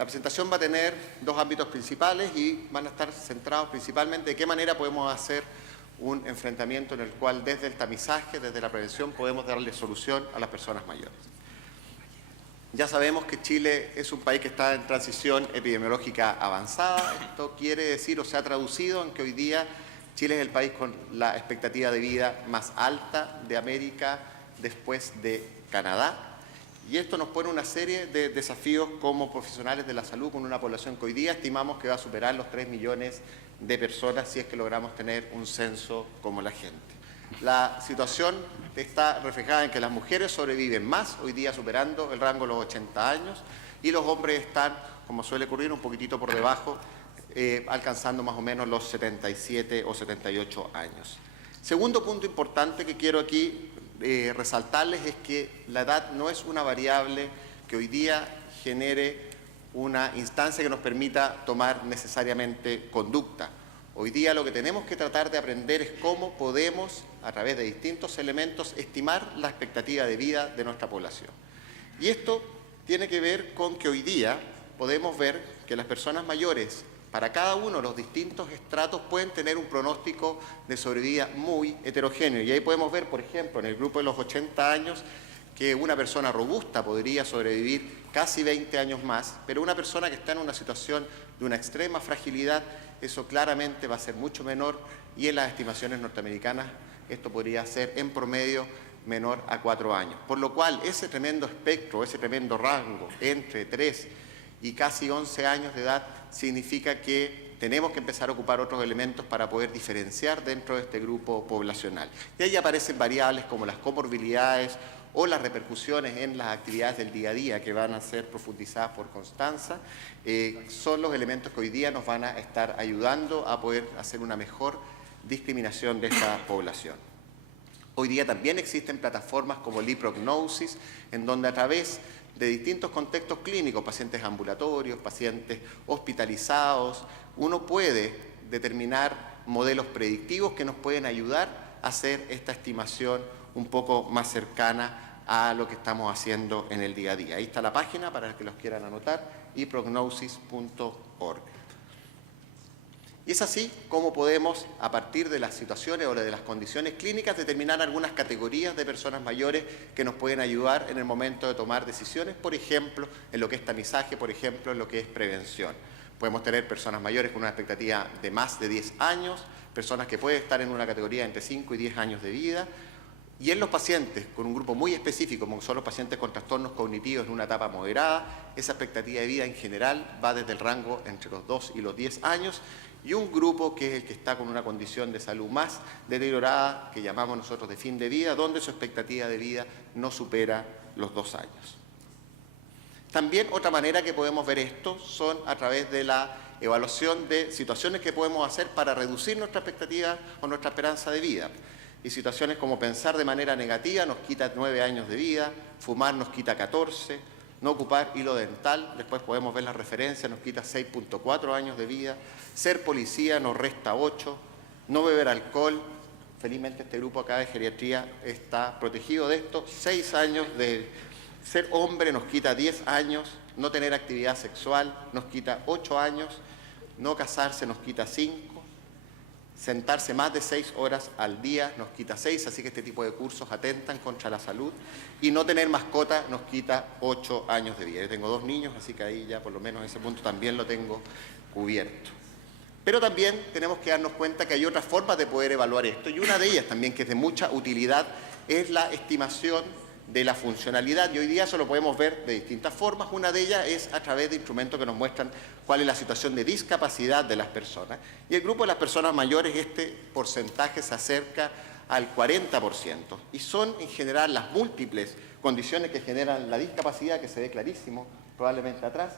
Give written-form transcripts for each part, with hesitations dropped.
La presentación va a tener dos ámbitos principales y van a estar centrados principalmente de qué manera podemos hacer un enfrentamiento en el cual desde el tamizaje, desde la prevención, podemos darle solución a las personas mayores. Ya sabemos que Chile es un país que está en transición epidemiológica avanzada. Esto quiere decir o se ha traducido en que hoy día Chile es el país con la expectativa de vida más alta de América después de Canadá. Y esto nos pone una serie de desafíos como profesionales de la salud con una población que hoy día estimamos que va a superar los 3 millones de personas si es que logramos tener un censo como la gente. La situación está reflejada en que las mujeres sobreviven más, hoy día superando el rango de los 80 años, y los hombres están, como suele ocurrir, un poquitito por debajo, alcanzando más o menos los 77 o 78 años. Segundo punto importante que quiero aquí resaltarles es que la edad no es una variable que hoy día genere una instancia que nos permita tomar necesariamente conducta. Hoy día lo que tenemos que tratar de aprender es cómo podemos, a través de distintos elementos, estimar la expectativa de vida de nuestra población. Y esto tiene que ver con que hoy día podemos ver que las personas mayores, para cada uno de los distintos estratos, pueden tener un pronóstico de sobrevida muy heterogéneo. Y ahí podemos ver, por ejemplo, en el grupo de los 80 años, que una persona robusta podría sobrevivir casi 20 años más, pero una persona que está en una situación de una extrema fragilidad, eso claramente va a ser mucho menor, y en las estimaciones norteamericanas esto podría ser en promedio menor a 4 años. Por lo cual, ese tremendo espectro, ese tremendo rango entre 3 y casi 11 años de edad significa que tenemos que empezar a ocupar otros elementos para poder diferenciar dentro de este grupo poblacional. Y ahí aparecen variables como las comorbilidades o las repercusiones en las actividades del día a día que van a ser profundizadas por Constanza, son los elementos que hoy día nos van a estar ayudando a poder hacer una mejor discriminación de esta población. Hoy día también existen plataformas como Liprognosis, en donde a través de distintos contextos clínicos, pacientes ambulatorios, pacientes hospitalizados, uno puede determinar modelos predictivos que nos pueden ayudar a hacer esta estimación un poco más cercana a lo que estamos haciendo en el día a día. Ahí está la página para los que los quieran anotar, iprognosis.org. Y es así como podemos, a partir de las situaciones o de las condiciones clínicas, determinar algunas categorías de personas mayores que nos pueden ayudar en el momento de tomar decisiones, por ejemplo, en lo que es tamizaje, por ejemplo, en lo que es prevención. Podemos tener personas mayores con una expectativa de más de 10 años, personas que pueden estar en una categoría entre 5 y 10 años de vida, y en los pacientes con un grupo muy específico, como son los pacientes con trastornos cognitivos en una etapa moderada, esa expectativa de vida en general va desde el rango entre los 2 y los 10 años, y un grupo que es el que está con una condición de salud más deteriorada, que llamamos nosotros de fin de vida, donde su expectativa de vida no supera los 2 años. También otra manera que podemos ver esto son a través de la evaluación de situaciones que podemos hacer para reducir nuestra expectativa o nuestra esperanza de vida. Y situaciones como pensar de manera negativa nos quita 9 años de vida, fumar nos quita 14, no ocupar hilo dental, después podemos ver las referencias, nos quita 6.4 años de vida, ser policía nos resta 8, no beber alcohol, felizmente este grupo acá de geriatría está protegido de esto, 6 años de ser hombre nos quita 10 años, no tener actividad sexual nos quita 8 años, no casarse nos quita 5, sentarse más de 6 horas al día nos quita 6, así que este tipo de cursos atentan contra la salud, y no tener mascota nos quita 8 años de vida. Yo tengo 2 niños, así que ahí ya por lo menos ese punto también lo tengo cubierto. Pero también tenemos que darnos cuenta que hay otras formas de poder evaluar esto, y una de ellas también que es de mucha utilidad es la estimación de la funcionalidad, y hoy día eso lo podemos ver de distintas formas. Una de ellas es a través de instrumentos que nos muestran cuál es la situación de discapacidad de las personas, y el grupo de las personas mayores, este porcentaje se acerca al 40%, y son en general las múltiples condiciones que generan la discapacidad, que se ve clarísimo probablemente atrás,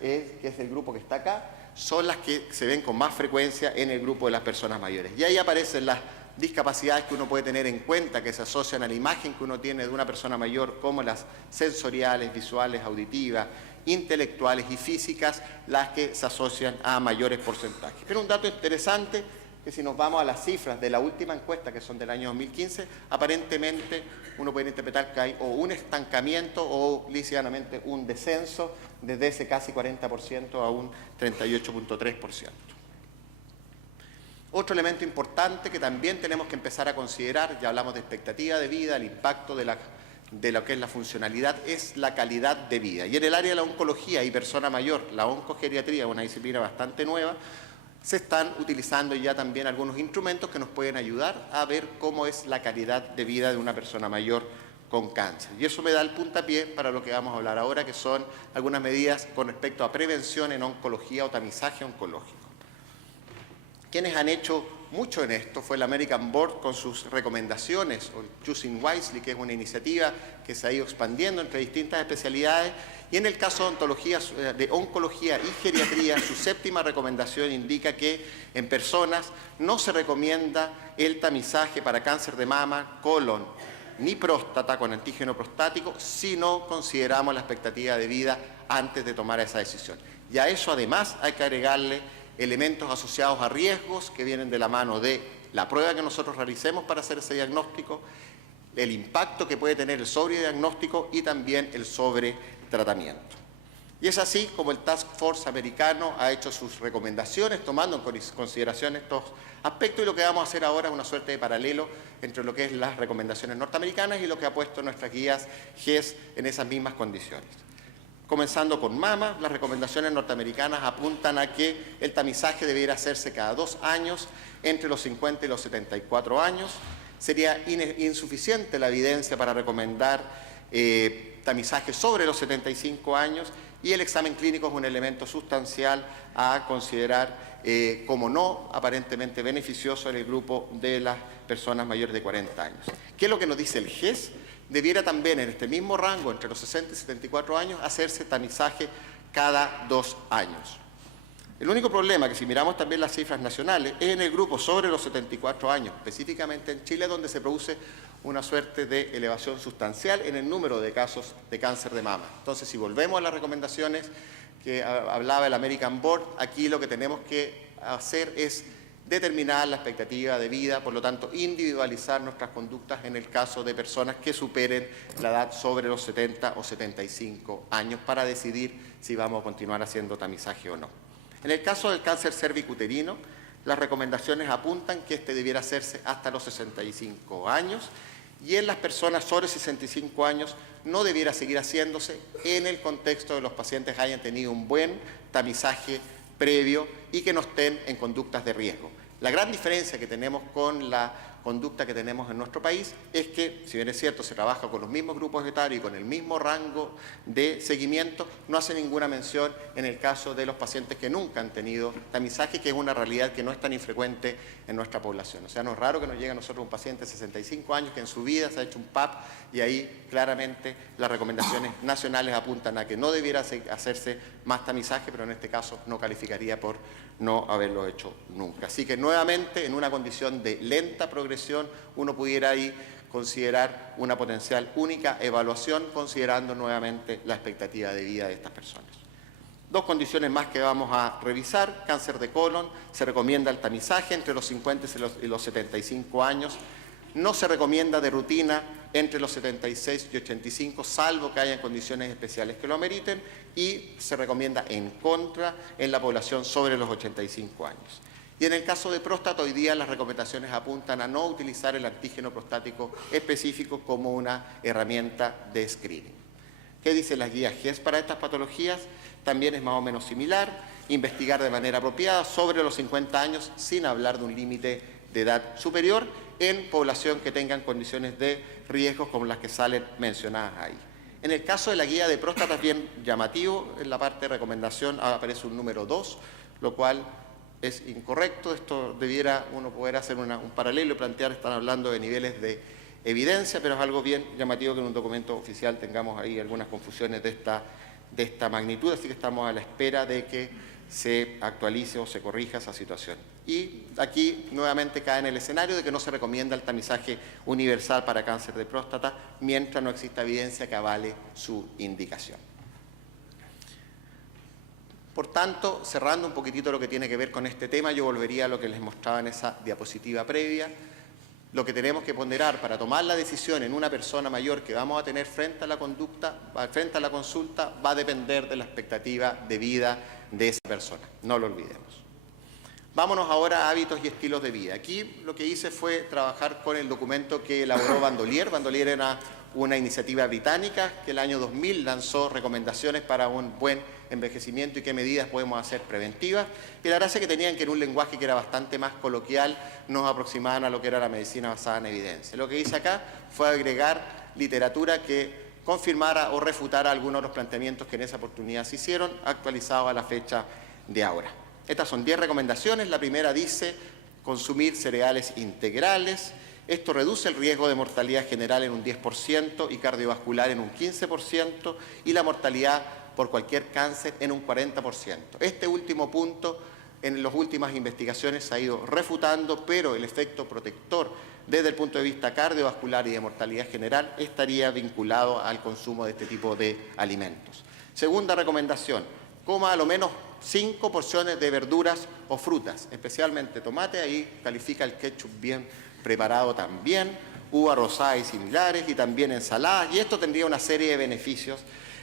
que es el grupo que está acá, son las que se ven con más frecuencia en el grupo de las personas mayores, y ahí aparecen las discapacidades que uno puede tener en cuenta, que se asocian a la imagen que uno tiene de una persona mayor, como las sensoriales, visuales, auditivas, intelectuales y físicas, las que se asocian a mayores porcentajes. Pero un dato interesante que si nos vamos a las cifras de la última encuesta, que son del año 2015, aparentemente uno puede interpretar que hay o un estancamiento o lícitamente un descenso desde ese casi 40% a un 38.3%. Otro elemento importante que también tenemos que empezar a considerar, ya hablamos de expectativa de vida, el impacto de lo que es la funcionalidad, es la calidad de vida. Y en el área de la oncología y persona mayor, la oncogeriatría, una disciplina bastante nueva, se están utilizando ya también algunos instrumentos que nos pueden ayudar a ver cómo es la calidad de vida de una persona mayor con cáncer. Y eso me da el puntapié para lo que vamos a hablar ahora, que son algunas medidas con respecto a prevención en oncología o tamizaje oncológico. Quienes han hecho mucho en esto fue el American Board con sus recomendaciones, o Choosing Wisely, que es una iniciativa que se ha ido expandiendo entre distintas especialidades, y en el caso de oncología y geriatría, su séptima recomendación indica que en personas no se recomienda el tamizaje para cáncer de mama, colon, ni próstata con antígeno prostático, si no consideramos la expectativa de vida antes de tomar esa decisión. Y a eso además hay que agregarle elementos asociados a riesgos que vienen de la mano de la prueba que nosotros realicemos para hacer ese diagnóstico, el impacto que puede tener el sobrediagnóstico y también el sobretratamiento. Y es así como el Task Force americano ha hecho sus recomendaciones, tomando en consideración estos aspectos, y lo que vamos a hacer ahora es una suerte de paralelo entre lo que es las recomendaciones norteamericanas y lo que ha puesto nuestras guías GES en esas mismas condiciones. Comenzando con mama, las recomendaciones norteamericanas apuntan a que el tamizaje debiera hacerse cada 2 años, entre los 50 y los 74 años. Sería insuficiente la evidencia para recomendar tamizaje sobre los 75 años, y el examen clínico es un elemento sustancial a considerar como no aparentemente beneficioso en el grupo de las personas mayores de 40 años. ¿Qué es lo que nos dice el GES? Debiera también en este mismo rango, entre los 60 y 74 años, hacerse tamizaje cada 2 años. El único problema, que si miramos también las cifras nacionales, es en el grupo sobre los 74 años, específicamente en Chile, donde se produce una suerte de elevación sustancial en el número de casos de cáncer de mama. Entonces, si volvemos a las recomendaciones que hablaba el American Board, aquí lo que tenemos que hacer es determinar la expectativa de vida, por lo tanto, individualizar nuestras conductas en el caso de personas que superen la edad sobre los 70 o 75 años para decidir si vamos a continuar haciendo tamizaje o no. En el caso del cáncer cervicuterino, las recomendaciones apuntan que este debiera hacerse hasta los 65 años, y en las personas sobre 65 años no debiera seguir haciéndose en el contexto de los pacientes que hayan tenido un buen tamizaje previo y que no estén en conductas de riesgo. La gran diferencia que tenemos con la conducta que tenemos en nuestro país es que, si bien es cierto, se trabaja con los mismos grupos etarios y con el mismo rango de seguimiento, no hace ninguna mención en el caso de los pacientes que nunca han tenido tamizaje, que es una realidad que no es tan infrecuente en nuestra población. O sea, no es raro que nos llegue a nosotros un paciente de 65 años que en su vida se ha hecho un PAP, y ahí claramente las recomendaciones nacionales apuntan a que no debiera hacerse más tamizaje, pero en este caso no calificaría por no haberlo hecho nunca. Así que nuevamente, en una condición de lenta progresión, uno pudiera ahí considerar una potencial única evaluación, considerando nuevamente la expectativa de vida de estas personas. 2 condiciones más que vamos a revisar. Cáncer de colon, se recomienda el tamizaje entre los 50 y los 75 años. No se recomienda de rutina entre los 76 y 85, salvo que haya condiciones especiales que lo ameriten, y se recomienda en contra en la población sobre los 85 años. Y en el caso de próstata, hoy día las recomendaciones apuntan a no utilizar el antígeno prostático específico como una herramienta de screening. ¿Qué dicen las guías GES para estas patologías? También es más o menos similar: investigar de manera apropiada sobre los 50 años, sin hablar de un límite de edad superior, en población que tengan condiciones de riesgo como las que salen mencionadas ahí. En el caso de la guía de próstata es bien llamativo, en la parte de recomendación aparece un número 2, lo cual es incorrecto. Esto debiera uno poder hacer un paralelo y plantear, están hablando de niveles de evidencia, pero es algo bien llamativo que en un documento oficial tengamos ahí algunas confusiones de esta magnitud, así que estamos a la espera de que se actualice o se corrija esa situación. Y aquí nuevamente cae en el escenario de que no se recomienda el tamizaje universal para cáncer de próstata mientras no exista evidencia que avale su indicación. Por tanto, cerrando un poquitito lo que tiene que ver con este tema, yo volvería a lo que les mostraba en esa diapositiva previa. Lo que tenemos que ponderar para tomar la decisión en una persona mayor que vamos a tener frente a la conducta, frente a la consulta, va a depender de la expectativa de vida de esa persona. No lo olvidemos. Vámonos ahora a hábitos y estilos de vida. Aquí lo que hice fue trabajar con el documento que elaboró Bandolier. Bandolier era una iniciativa británica que el año 2000 lanzó recomendaciones para un buen envejecimiento y qué medidas podemos hacer preventivas. Y la gracia que tenían que en un lenguaje que era bastante más coloquial nos aproximaban a lo que era la medicina basada en evidencia. Lo que hice acá fue agregar literatura que confirmara o refutara algunos de los planteamientos que en esa oportunidad se hicieron, actualizados a la fecha de ahora. Estas son 10 recomendaciones. La primera dice consumir cereales integrales. Esto reduce el riesgo de mortalidad general en un 10% y cardiovascular en un 15% y la mortalidad por cualquier cáncer en un 40%. Este último punto en las últimas investigaciones se ha ido refutando, pero el efecto protector desde el punto de vista cardiovascular y de mortalidad general estaría vinculado al consumo de este tipo de alimentos. Segunda recomendación, coma a lo menos 5 porciones de verduras o frutas, especialmente tomate, ahí califica el ketchup bien preparado también, uva rosada y similares, y también ensaladas, y esto tendría una serie de beneficios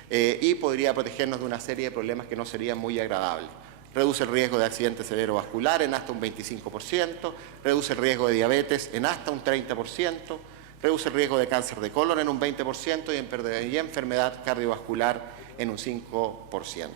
y podría protegernos de una serie de problemas que no serían muy agradables. Reduce el riesgo de accidente cerebrovascular en hasta un 25%, reduce el riesgo de diabetes en hasta un 30%, reduce el riesgo de cáncer de colon en un 20% y enfermedad cardiovascular en un 5%.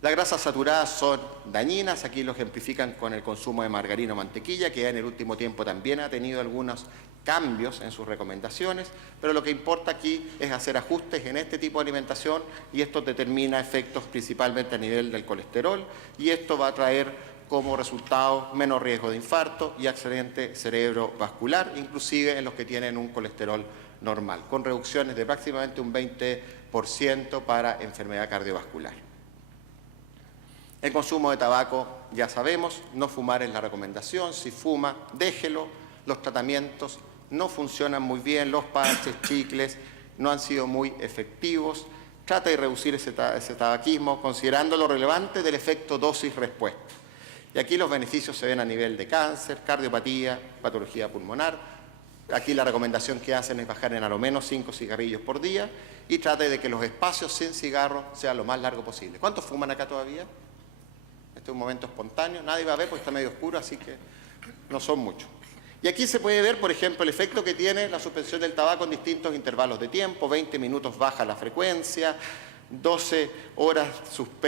Las grasas saturadas son dañinas, aquí lo ejemplifican con el consumo de margarina o mantequilla, que en el último tiempo también ha tenido algunos cambios en sus recomendaciones, pero lo que importa aquí es hacer ajustes en este tipo de alimentación y esto determina efectos principalmente a nivel del colesterol y esto va a traer como resultado menos riesgo de infarto y accidente cerebrovascular, inclusive en los que tienen un colesterol normal, con reducciones de prácticamente un 20% para enfermedad cardiovascular. El consumo de tabaco, ya sabemos, no fumar es la recomendación. Si fuma, déjelo. Los tratamientos no funcionan muy bien, los parches, chicles, no han sido muy efectivos. Trata de reducir ese tabaquismo, considerando lo relevante del efecto dosis-respuesta. Y aquí los beneficios se ven a nivel de cáncer, cardiopatía, patología pulmonar. Aquí la recomendación que hacen es bajar en a lo menos 5 cigarrillos por día y trate de que los espacios sin cigarro sean lo más largo posible. ¿Cuántos fuman acá todavía? Este es un momento espontáneo, nadie va a ver porque está medio oscuro, así que no son muchos. Y aquí se puede ver, por ejemplo, el efecto que tiene la suspensión del tabaco en distintos intervalos de tiempo. 20 minutos baja la frecuencia, 12 horas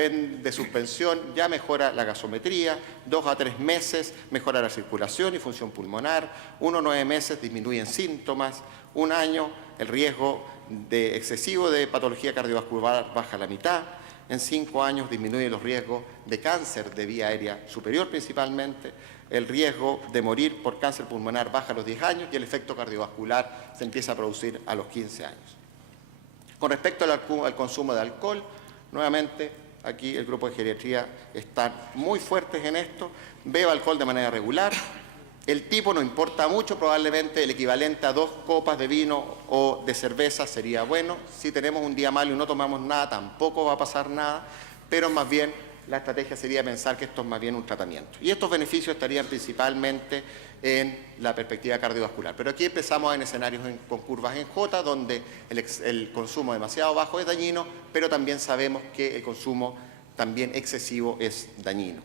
de suspensión ya mejora la gasometría, 2 a 3 meses mejora la circulación y función pulmonar, 1 a 9 meses disminuyen síntomas, 1 año el riesgo excesivo de patología cardiovascular baja a la mitad, en 5 años disminuye los riesgos de cáncer de vía aérea superior principalmente, el riesgo de morir por cáncer pulmonar baja a los 10 años y el efecto cardiovascular se empieza a producir a los 15 años. Con respecto al consumo de alcohol, nuevamente aquí el grupo de geriatría está muy fuertes en esto, beba alcohol de manera regular, el tipo no importa mucho, probablemente el equivalente a 2 copas de vino o de cerveza sería bueno. Si tenemos un día malo y no tomamos nada, tampoco va a pasar nada, pero más bien la estrategia sería pensar que esto es más bien un tratamiento. Y estos beneficios estarían principalmente en la perspectiva cardiovascular. Pero aquí empezamos en escenarios con curvas en J, donde el consumo demasiado bajo es dañino, pero también sabemos que el consumo también excesivo es dañino.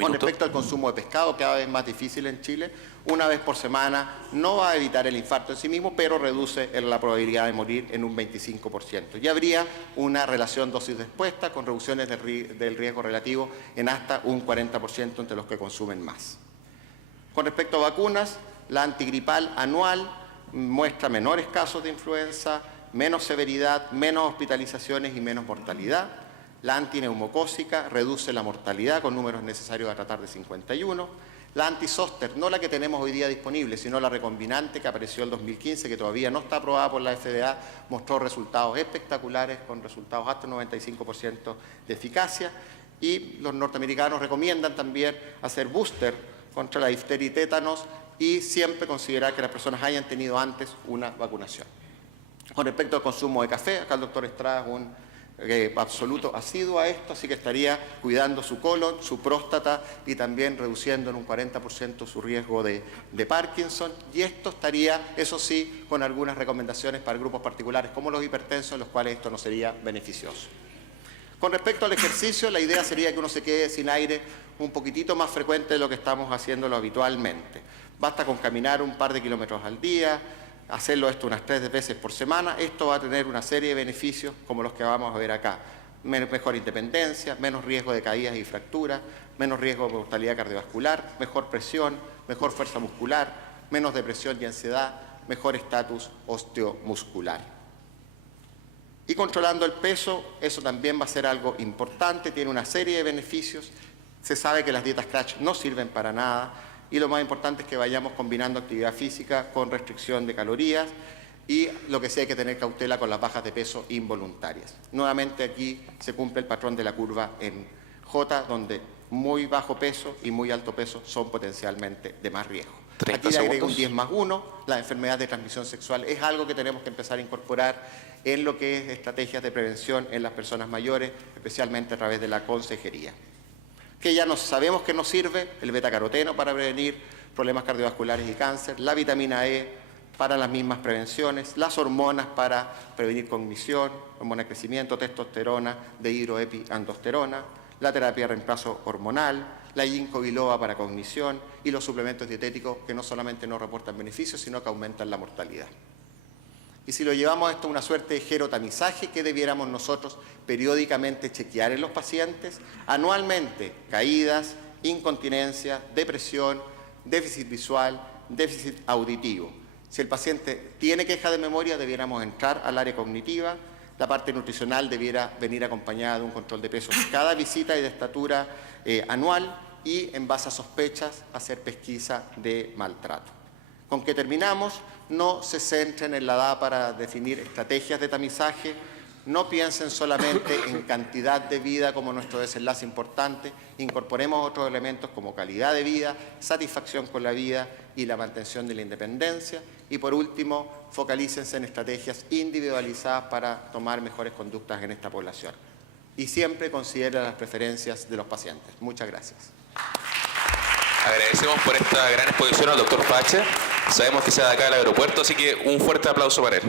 Con respecto al consumo de pescado, cada vez más difícil en Chile, una vez por semana no va a evitar el infarto en sí mismo, pero reduce la probabilidad de morir en un 25%. Y habría una relación dosis-respuesta con reducciones del riesgo relativo en hasta un 40% entre los que consumen más. Con respecto a vacunas, la antigripal anual muestra menores casos de influenza, menos severidad, menos hospitalizaciones y menos mortalidad. La antineumocócica reduce la mortalidad con números necesarios a tratar de 51. La anti-zóster, no la que tenemos hoy día disponible, sino la recombinante que apareció en el 2015, que todavía no está aprobada por la FDA, mostró resultados espectaculares con resultados hasta un 95% de eficacia. Y los norteamericanos recomiendan también hacer booster contra la difteria y tétanos y siempre considerar que las personas hayan tenido antes una vacunación. Con respecto al consumo de café, acá el doctor Estrada es un absoluto asiduo a esto, así que estaría cuidando su colon, su próstata y también reduciendo en un 40% su riesgo de Parkinson. Y esto estaría, eso sí, con algunas recomendaciones para grupos particulares como los hipertensos, en los cuales esto no sería beneficioso. Con respecto al ejercicio, la idea sería que uno se quede sin aire un poquitito más frecuente de lo que estamos haciéndolo habitualmente. Basta con caminar un par de kilómetros al día, hacerlo esto unas 3 veces por semana. Esto va a tener una serie de beneficios como los que vamos a ver acá. Mejor independencia, menos riesgo de caídas y fracturas, menos riesgo de mortalidad cardiovascular, mejor presión, mejor fuerza muscular, menos depresión y ansiedad, mejor estatus osteomuscular. Y controlando el peso, eso también va a ser algo importante, tiene una serie de beneficios. Se sabe que las dietas crash no sirven para nada y lo más importante es que vayamos combinando actividad física con restricción de calorías y lo que sí hay que tener cautela con las bajas de peso involuntarias. Nuevamente aquí se cumple el patrón de la curva en J, donde muy bajo peso y muy alto peso son potencialmente de más riesgo. Aquí le agrego un 10+1, la enfermedad de transmisión sexual es algo que tenemos que empezar a incorporar en lo que es estrategias de prevención en las personas mayores, especialmente a través de la consejería. Que ya sabemos que nos sirve el betacaroteno para prevenir problemas cardiovasculares y cáncer, la vitamina E para las mismas prevenciones, las hormonas para prevenir cognición, hormona de crecimiento, testosterona, dihidroepiandrosterona, la terapia de reemplazo hormonal, la ginkgo biloba para cognición y los suplementos dietéticos que no solamente no reportan beneficios, sino que aumentan la mortalidad. Y si lo llevamos a esto una suerte de gerotamizaje, ¿qué debiéramos nosotros periódicamente chequear en los pacientes? Anualmente, caídas, incontinencia, depresión, déficit visual, déficit auditivo. Si el paciente tiene queja de memoria, debiéramos entrar al área cognitiva. La parte nutricional debiera venir acompañada de un control de peso cada visita y de estatura anual y, en base a sospechas, hacer pesquisa de maltrato. ¿Con qué terminamos? No se centren en la edad para definir estrategias de tamizaje, no piensen solamente en cantidad de vida como nuestro desenlace importante, incorporemos otros elementos como calidad de vida, satisfacción con la vida y la mantención de la independencia. Y por último, focalícense en estrategias individualizadas para tomar mejores conductas en esta población. Y siempre consideren las preferencias de los pacientes. Muchas gracias. Agradecemos por esta gran exposición al doctor Pache. Sabemos que sea de acá del aeropuerto, así que un fuerte aplauso para él.